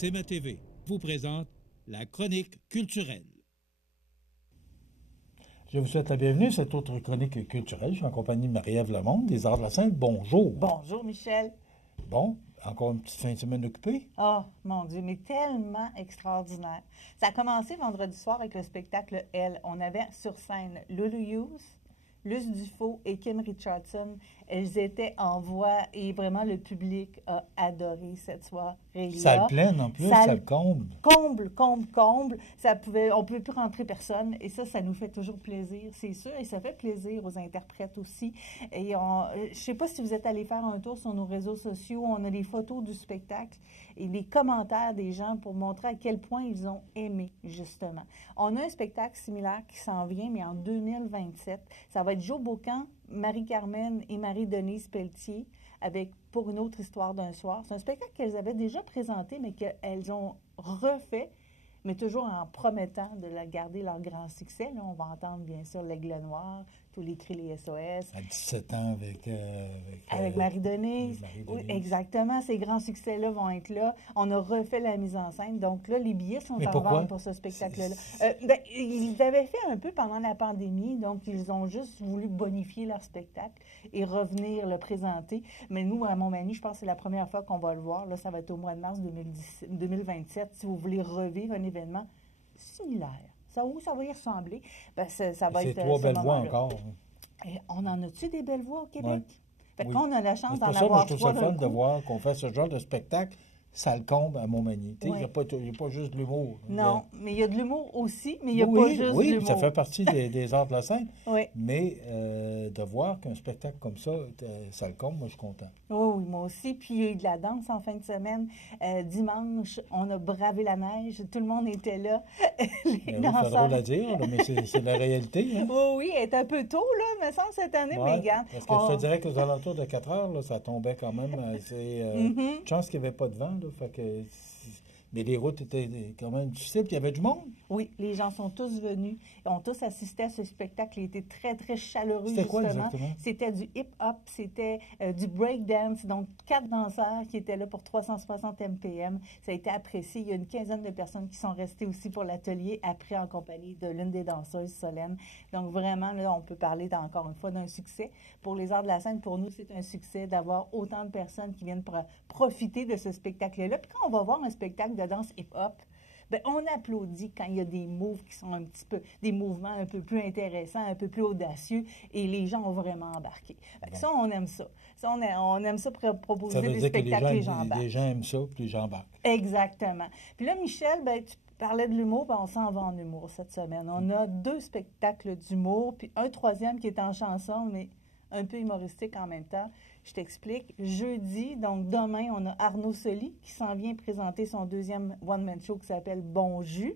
CMA-TV vous présente la chronique culturelle. Je vous souhaite la bienvenue à cette autre chronique culturelle. Je suis en compagnie de Marie-Ève Lemonde, des Arts de la Sainte. Bonjour. Bonjour, Michel. Bon, encore une petite fin de semaine occupée? Oh, mon Dieu, mais tellement extraordinaire. Ça a commencé vendredi soir avec le spectacle Elle. On avait sur scène Lulu Hughes, Luce Dufault et Kim Richardson. Elles étaient en voix et vraiment le public a adoré cette soirée-là. Salle pleine en plus, salle comble. Comble. On ne peut plus rentrer personne et ça nous fait toujours plaisir, c'est sûr. Et ça fait plaisir aux interprètes aussi. Et je ne sais pas si vous êtes allés faire un tour sur nos réseaux sociaux. On a des photos du spectacle et les commentaires des gens pour montrer à quel point ils ont aimé, justement. On a un spectacle similaire qui s'en vient, mais en 2027. Ça va être Joe Bocan, Marie-Carmen et Marie-Denise Pelletier avec Pour une autre histoire d'un soir. C'est un spectacle qu'elles avaient déjà présenté, mais qu'elles ont refait, mais toujours en promettant de garder leur grand succès. Là, on va entendre, bien sûr, L'Aigle Noir, Tous les cris, les SOS. À 17 ans avec Marie-Denise. Oui, exactement. Ces grands succès-là vont être là. On a refait la mise en scène. Donc là, les billets sont en vente pour ce spectacle-là. Ils avaient fait un peu pendant la pandémie, donc ils ont juste voulu bonifier leur spectacle et revenir le présenter. Mais nous, à Montmagny, je pense que c'est la première fois qu'on va le voir. Là, ça va être au mois de mars 2027. Si vous voulez revivre un événement similaire. Ça va y ressembler. Ça va être trois belles voix encore. Et on en a-tu des belles voix au Québec? Ouais. Fait qu'on a la chance d'en avoir avoir trois. Je trouve ça fun de voir qu'on fait ce genre de spectacle. Ça le comble à Montmagny. Il n'y a pas juste de l'humour. Non, mais il y a de l'humour aussi, mais il n'y a pas juste de l'humour. Oui, ça fait partie des Arts de la Scène. Oui. Mais de voir qu'un spectacle comme ça, ça le comble, moi, je suis content. Oui, moi aussi. Puis il y a eu de la danse en fin de semaine. Dimanche, on a bravé la neige. Tout le monde était là. C'est drôle à dire, là, mais c'est la réalité. Hein? Oui, elle est un peu tôt, là, me semble, cette année, mais regarde. Parce que je te dirais qu'aux alentours de 4 heures, là, ça tombait quand même. Chance qu'il n'y avait pas de vent. Là, fait que, mais les routes étaient quand même difficiles, puis il y avait du monde. Oui, les gens sont tous venus, ont tous assisté à ce spectacle. Il était très, très chaleureux, C'était justement. Quoi, exactement? C'était du hip-hop, c'était du break-dance, donc 4 danseurs qui étaient là pour 360 MPM. Ça a été apprécié. Il y a une quinzaine de personnes qui sont restées aussi pour l'atelier, après en compagnie de l'une des danseuses, Solène. Donc vraiment, là, on peut parler encore une fois d'un succès. Pour les Arts de la Scène, pour nous, c'est un succès d'avoir autant de personnes qui viennent profiter de ce spectacle-là. Puis quand on va voir un spectacle de danse hip-hop, bien, on applaudit quand il y a des moves qui sont un petit peu, des mouvements un peu plus intéressants, un peu plus audacieux, et les gens ont vraiment embarqué. Fait que ça, on aime ça. On aime ça pour proposer des spectacles que les gens embarquent. Les gens aiment ça, puis les gens embarquent. Exactement. Puis là, Michel, ben, tu parlais de l'humour, ben, on s'en va en humour cette semaine. On a 2 spectacles d'humour, puis un troisième qui est en chanson, mais un peu humoristique en même temps. Je t'explique. Jeudi, donc demain, on a Arnaud Soli qui s'en vient présenter son deuxième one-man show qui s'appelle Bon Jus.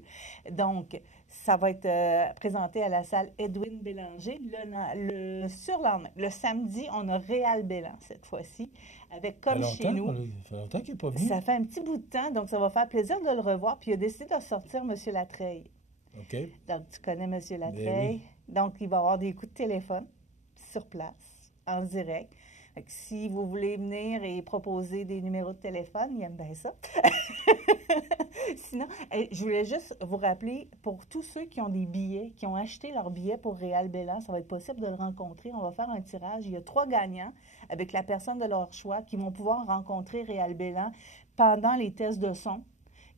Donc, ça va être présenté à la salle Edwin Bélanger. Le surlendemain, le samedi, on a Réal Bélan cette fois-ci, avec Comme chez nous. Ça fait longtemps qu'il n'est pas venu. Ça fait un petit bout de temps, donc ça va faire plaisir de le revoir. Puis il a décidé de sortir M. Latreille. OK. Donc, tu connais M. Latreille. Oui. Donc, il va avoir des coups de téléphone sur place, en direct. Fait que si vous voulez venir et proposer des numéros de téléphone, il aime bien ça. Sinon, je voulais juste vous rappeler, pour tous ceux qui ont des billets, qui ont acheté leurs billets pour Réal Bélan, ça va être possible de le rencontrer. On va faire un tirage. Il y a 3 gagnants avec la personne de leur choix qui vont pouvoir rencontrer Réal Bélan pendant les tests de son,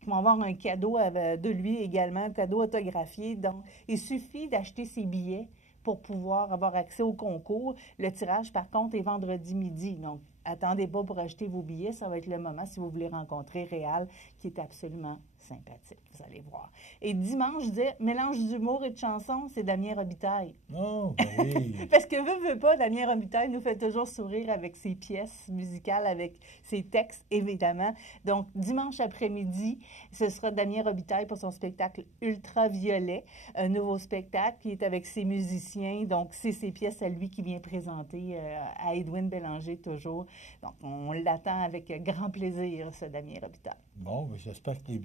qui vont avoir un cadeau de lui également, un cadeau autographié. Donc, il suffit d'acheter ses billets pour pouvoir avoir accès au concours. Le tirage, par contre, est vendredi midi. Donc, attendez pas pour acheter vos billets. Ça va être le moment si vous voulez rencontrer Réal, qui est absolument sympathique. Vous allez voir. Et dimanche, je disais, mélange d'humour et de chansons, c'est Damien Robitaille. Oh, ben oui. Parce que veut pas, Damien Robitaille nous fait toujours sourire avec ses pièces musicales, avec ses textes, évidemment. Donc, dimanche après-midi, ce sera Damien Robitaille pour son spectacle Ultraviolet, un nouveau spectacle qui est avec ses musiciens. Donc, c'est ses pièces à lui qui vient présenter à Edwin Bélanger toujours. Donc, on l'attend avec grand plaisir, ce Damien Robitaille. Bon, j'espère que les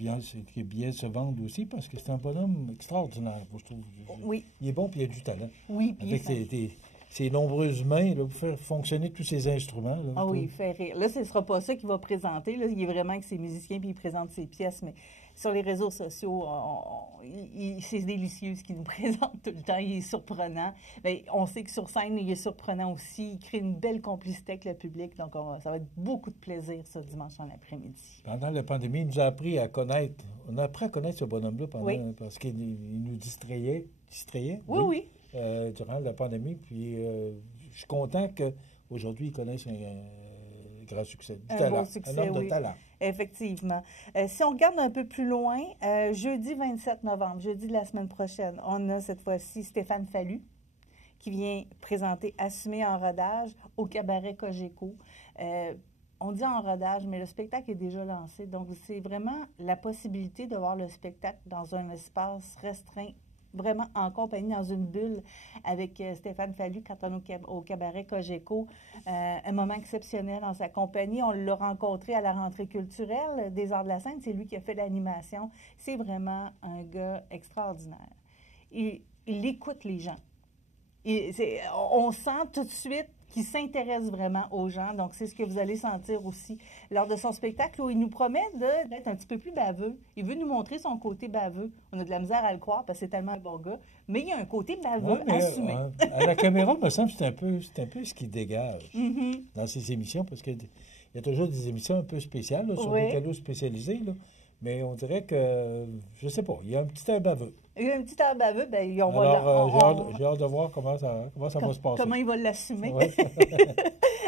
billets se vendent aussi, parce que c'est un bonhomme extraordinaire, je trouve. Oui. Il est bon, puis il a du talent. Oui, puis avec ces nombreuses mains là, pour faire fonctionner tous ces instruments. Là, ah oui, il fait rire. Là, ce ne sera pas ça qu'il va présenter. Là. Il est vraiment avec ses musiciens puis il présente ses pièces, mais sur les réseaux sociaux, c'est délicieux ce qu'il nous présente tout le temps. Il est surprenant. Mais on sait que sur scène, il est surprenant aussi. Il crée une belle complicité avec le public. Donc, ça va être beaucoup de plaisir ce dimanche en après-midi. Pendant la pandémie, il nous a appris à connaître. On a appris à connaître ce bonhomme-là parce qu'il nous distrayait. Oui. Durant la pandémie. Puis, je suis content qu'aujourd'hui, ils connaissent un grand succès. Beau succès, un homme de talent. Effectivement. Si on regarde un peu plus loin, jeudi 27 novembre, jeudi de la semaine prochaine, on a cette fois-ci Stéphane Fallu qui vient présenter Assumé en rodage au cabaret Cogeco. On dit en rodage, mais le spectacle est déjà lancé. Donc, c'est vraiment la possibilité de voir le spectacle dans un espace restreint, vraiment en compagnie, dans une bulle, avec Stéphane Fallu quand on est au cabaret Cogeco. Un moment exceptionnel dans sa compagnie. On l'a rencontré à la rentrée culturelle des Arts de la Scène. C'est lui qui a fait l'animation. C'est vraiment un gars extraordinaire. Il écoute les gens. On sent tout de suite qu'il s'intéresse vraiment aux gens. Donc, c'est ce que vous allez sentir aussi lors de son spectacle où il nous promet d'être un petit peu plus baveux. Il veut nous montrer son côté baveux. On a de la misère à le croire parce que c'est tellement un bon gars. Mais il y a un côté baveux assumé. À la caméra, il me semble que c'est un peu ce qu'il dégage dans ses émissions parce qu'il y a toujours des émissions un peu spéciales là, sur des canaux spécialisés. Là. Mais on dirait que, je sais pas, il y a un petit air baveux. Il y a un petit air baveux, bien, j'ai hâte de voir comment ça va se passer. Comment il va l'assumer. Ouais.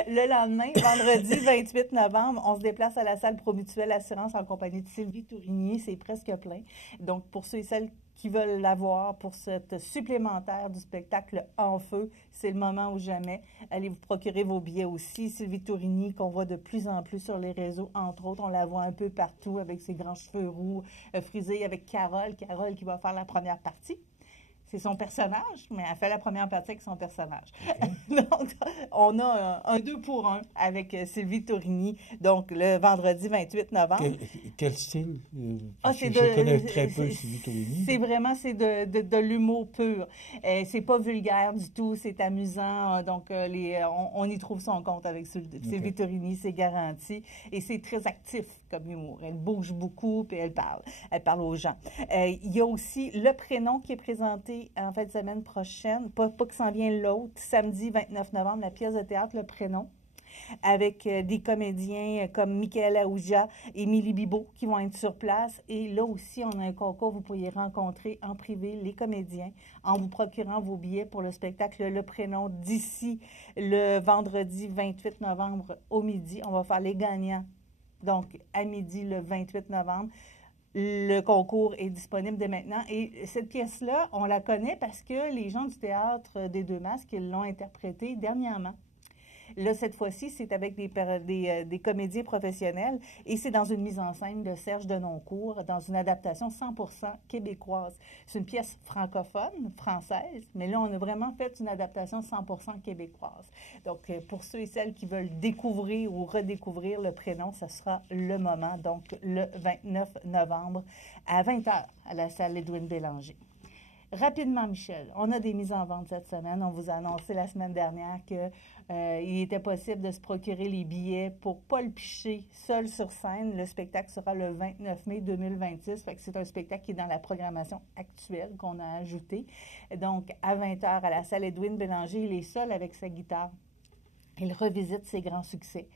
Le lendemain, vendredi 28 novembre, on se déplace à la salle Promutuelle Assurance en compagnie de Sylvie Tourigny. C'est presque plein. Donc, pour ceux et celles qui veulent la voir pour cette supplémentaire du spectacle En Feu, c'est le moment ou jamais. Allez vous procurer vos billets aussi. Sylvie Tourigny, qu'on voit de plus en plus sur les réseaux, entre autres, on la voit un peu partout avec ses grands cheveux roux, frisés, avec Carole qui va faire la première partie. C'est son personnage, mais elle fait la première partie avec son personnage. Okay. Donc, on a un 2 pour 1 avec Sylvie Tourigny, donc le vendredi 28 novembre. Quel style? Je connais très peu Sylvie Tourigny. C'est vraiment de l'humour pur. C'est pas vulgaire du tout, c'est amusant. Donc, on y trouve son compte avec Sylvie Tourigny, c'est garanti. Et c'est très actif comme humour. Elle bouge beaucoup, puis elle parle. Elle parle aux gens. Il y a aussi Le Prénom qui est présenté en fin de semaine prochaine, pas que s'en vient l'autre, samedi 29 novembre, la pièce de théâtre Le Prénom, avec des comédiens comme Michael Aouja, Émilie Bibeau qui vont être sur place. Et là aussi, on a un concours, vous pourriez rencontrer en privé les comédiens en vous procurant vos billets pour le spectacle Le Prénom d'ici le vendredi 28 novembre au midi. On va faire les gagnants, donc à midi le 28 novembre. Le concours est disponible dès maintenant. Et cette pièce-là, on la connaît parce que les gens du Théâtre des Deux Masques l'ont interprétée dernièrement. Là, cette fois-ci, c'est avec des comédiens professionnels et c'est dans une mise en scène de Serge Denoncourt, dans une adaptation 100% québécoise. C'est une pièce francophone, française, mais là, on a vraiment fait une adaptation 100% québécoise. Donc, pour ceux et celles qui veulent découvrir ou redécouvrir Le Prénom, ce sera le moment, donc le 29 novembre à 20h à la salle Edwin Bélanger. Rapidement, Michel, on a des mises en vente cette semaine. On vous a annoncé la semaine dernière qu'il était possible de se procurer les billets pour Paul Piché, seul sur scène. Le spectacle sera le 29 mai 2026. Fait que c'est un spectacle qui est dans la programmation actuelle qu'on a ajouté. Donc, à 20h à la salle Edwin Bélanger, il est seul avec sa guitare. Il revisite ses grands succès.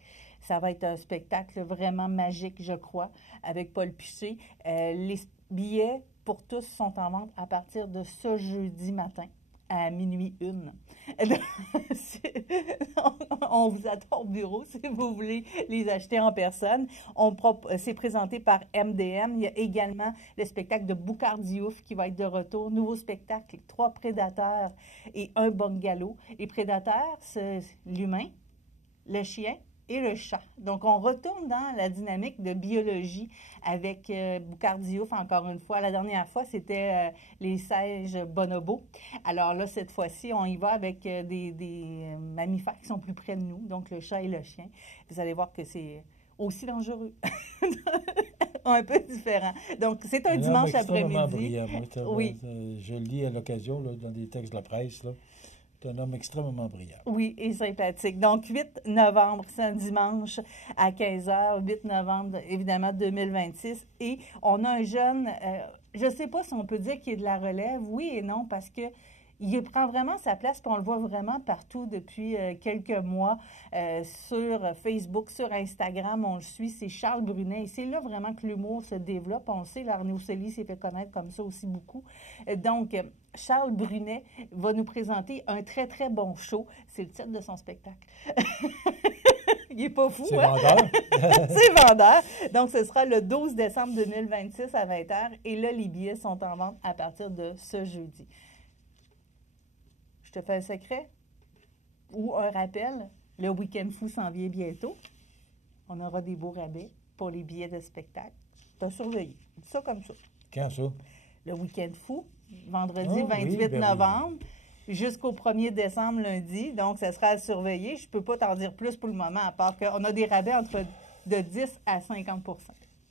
Ça va être un spectacle vraiment magique, je crois, avec Paul Piché. Les billets pour tous sont en vente à partir de ce jeudi matin à minuit 1. On vous attend au bureau si vous voulez les acheter en personne. C'est présenté par MDM. Il y a également le spectacle de Boucard Diouf qui va être de retour. Nouveau spectacle, 3 prédateurs et un bungalow. Les prédateurs, c'est l'humain, le chien et le chat. Donc, on retourne dans la dynamique de biologie avec Boucard Diouf, encore une fois. La dernière fois, c'était les singes bonobos. Alors là, cette fois-ci, on y va avec des mammifères qui sont plus près de nous, donc le chat et le chien. Vous allez voir que c'est aussi dangereux. Un peu différent. Donc, c'est un dimanche après-midi. Brillant. Oui. Je lis à l'occasion là, dans des textes de la presse, là. C'est un homme extrêmement brillant. Oui, et sympathique. Donc, 8 novembre, c'est un dimanche à 15h, 8 novembre, évidemment, 2026. Et on a un jeune, je ne sais pas si on peut dire qu'il est de la relève, oui et non, parce que il prend vraiment sa place, puis on le voit vraiment partout depuis quelques mois sur Facebook, sur Instagram, on le suit, c'est Charles Brunet. Et c'est là vraiment que l'humour se développe. On le sait, Arnaud Soli s'est fait connaître comme ça aussi beaucoup. Donc, Charles Brunet va nous présenter un très, très bon show. C'est le titre de son spectacle. Il n'est pas fou, C'est hein? vendeur. C'est vendeur. Donc, ce sera le 12 décembre 2026 à 20h. Et là, les billets sont en vente à partir de ce jeudi. Je te fais un secret ou un rappel. Le Week-end fou s'en vient bientôt. On aura des beaux rabais pour les billets de spectacle. T'as surveillé. Dis ça comme ça. Quand ça? Le Week-end fou, vendredi 28 oui, ben novembre, jusqu'au 1er décembre, lundi. Donc, ça sera à surveiller. Je ne peux pas t'en dire plus pour le moment, à part qu'on a des rabais entre de 10 à 50 %.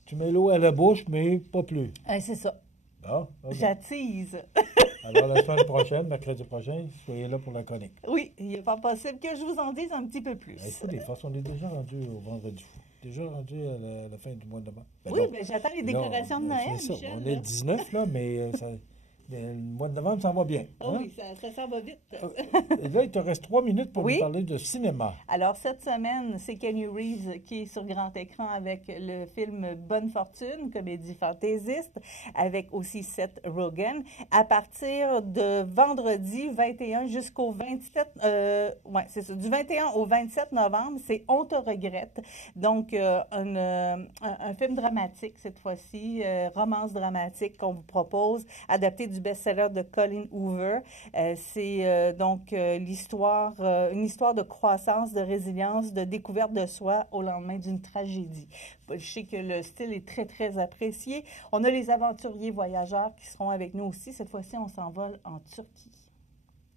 Tu mets l'eau à la bouche, mais pas plus. C'est ça. Ah, OK. J'attise. Alors, la semaine prochaine, mercredi prochain, soyez là pour la chronique. Oui, il n'est pas possible que je vous en dise un petit peu plus. Écoute, des fois, on est déjà rendu au vendredi fou. Déjà rendu à la fin du mois de novembre. Oui, bien, j'attends les décorations de Noël, c'est ça. Michel. On est le 19, là, mais le mois de novembre, ça va bien. Oh hein? oui, ça s'en va vite. Et là, il te reste 3 minutes pour Oui. nous parler de cinéma. Alors, cette semaine, c'est Keanu Reeves qui est sur grand écran avec le film Bonne Fortune, comédie fantaisiste, avec aussi Seth Rogen. À partir de vendredi 21 jusqu'au 27, c'est ça, du 21 au 27 novembre, c'est On te regrette. Donc, un film dramatique cette fois-ci, romance dramatique qu'on vous propose, adapté du best-seller de Colin Hoover. C'est donc une histoire de croissance, de résilience, de découverte de soi au lendemain d'une tragédie. Je sais que le style est très, très apprécié. On a les aventuriers voyageurs qui seront avec nous aussi. Cette fois-ci, on s'envole en Turquie.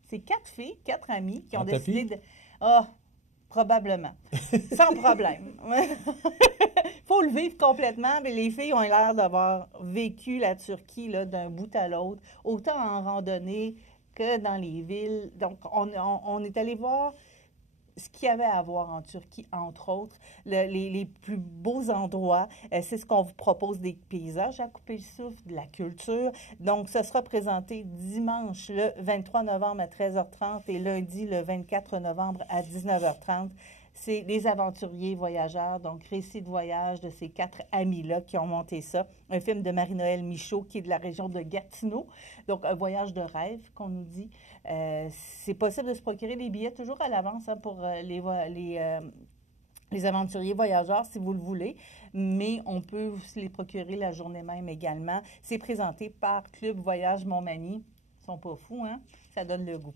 C'est 4 filles, 4 amies qui ont décidé de... Ah, probablement. Sans problème. Faut le vivre complètement, mais les filles ont l'air d'avoir vécu la Turquie là, d'un bout à l'autre, autant en randonnée que dans les villes. Donc, on est allé voir ce qu'il y avait à voir en Turquie, entre autres, les plus beaux endroits. C'est ce qu'on vous propose, des paysages à couper le souffle, de la culture. Donc, ça sera présenté dimanche, le 23 novembre à 13h30 et lundi, le 24 novembre à 19h30. C'est Les Aventuriers Voyageurs, donc récit de voyage de ces 4 amis-là qui ont monté ça. Un film de Marie-Noël Michaud, qui est de la région de Gatineau. Donc, un voyage de rêve, qu'on nous dit. C'est possible de se procurer des billets toujours à l'avance pour les aventuriers voyageurs, si vous le voulez, mais on peut se les procurer la journée même également. C'est présenté par Club Voyage Montmagny. Ils sont pas fous, hein? Ça donne le goût.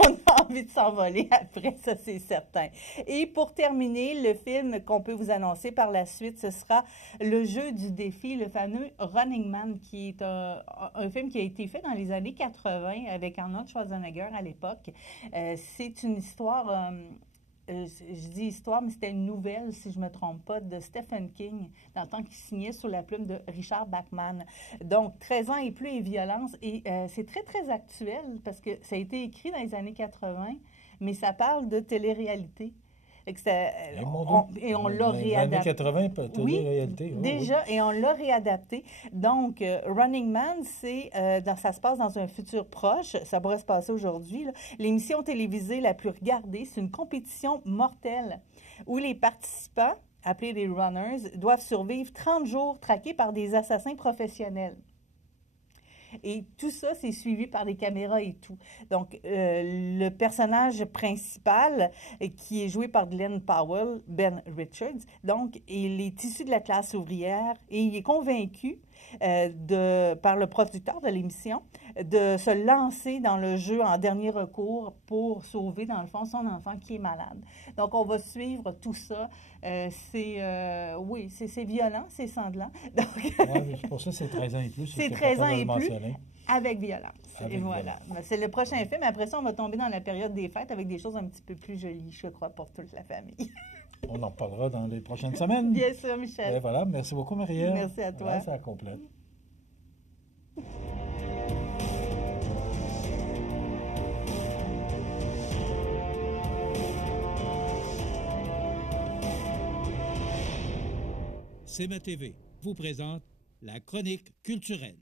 On a envie de s'envoler après, ça c'est certain. Et pour terminer, le film qu'on peut vous annoncer par la suite, ce sera Le jeu du défi, le fameux Running Man, qui est un film qui a été fait dans les années 80 avec Arnold Schwarzenegger à l'époque. C'est une histoire... je dis histoire, mais c'était une nouvelle, si je ne me trompe pas, de Stephen King, dans le temps qu'il signait sous la plume de Richard Bachman. Donc, 13 ans et plus et violence. Et c'est très, très actuel, parce que ça a été écrit dans les années 80, mais ça parle de télé-réalité. Et on l'a réadapté. Dans les années 80, télé-réalité. Oui, déjà, oui. Et on l'a réadapté. Donc, Running Man, ça se passe dans un futur proche. Ça pourrait se passer aujourd'hui. L'émission télévisée la plus regardée, c'est une compétition mortelle où les participants, appelés les runners, doivent survivre 30 jours traqués par des assassins professionnels. Et tout ça, c'est suivi par des caméras et tout. Donc, le personnage principal, qui est joué par Glenn Powell, Ben Richards, donc, il est issu de la classe ouvrière et il est convaincu par le producteur de l'émission de se lancer dans le jeu en dernier recours pour sauver, dans le fond, son enfant qui est malade. Donc, on va suivre tout ça. C'est violent, c'est sanglant. Oui, c'est pour ça que c'est 13 ans et plus. C'est 13 ans et plus, avec violence. Et voilà. C'est le prochain film. Après ça, on va tomber dans la période des fêtes avec des choses un petit peu plus jolies, je crois, pour toute la famille. On en reparlera dans les prochaines semaines. Bien sûr, Michel. Et voilà, merci beaucoup, Marie-Ève. Merci à toi. Voilà, ça complète. CMA TV vous présente la chronique culturelle.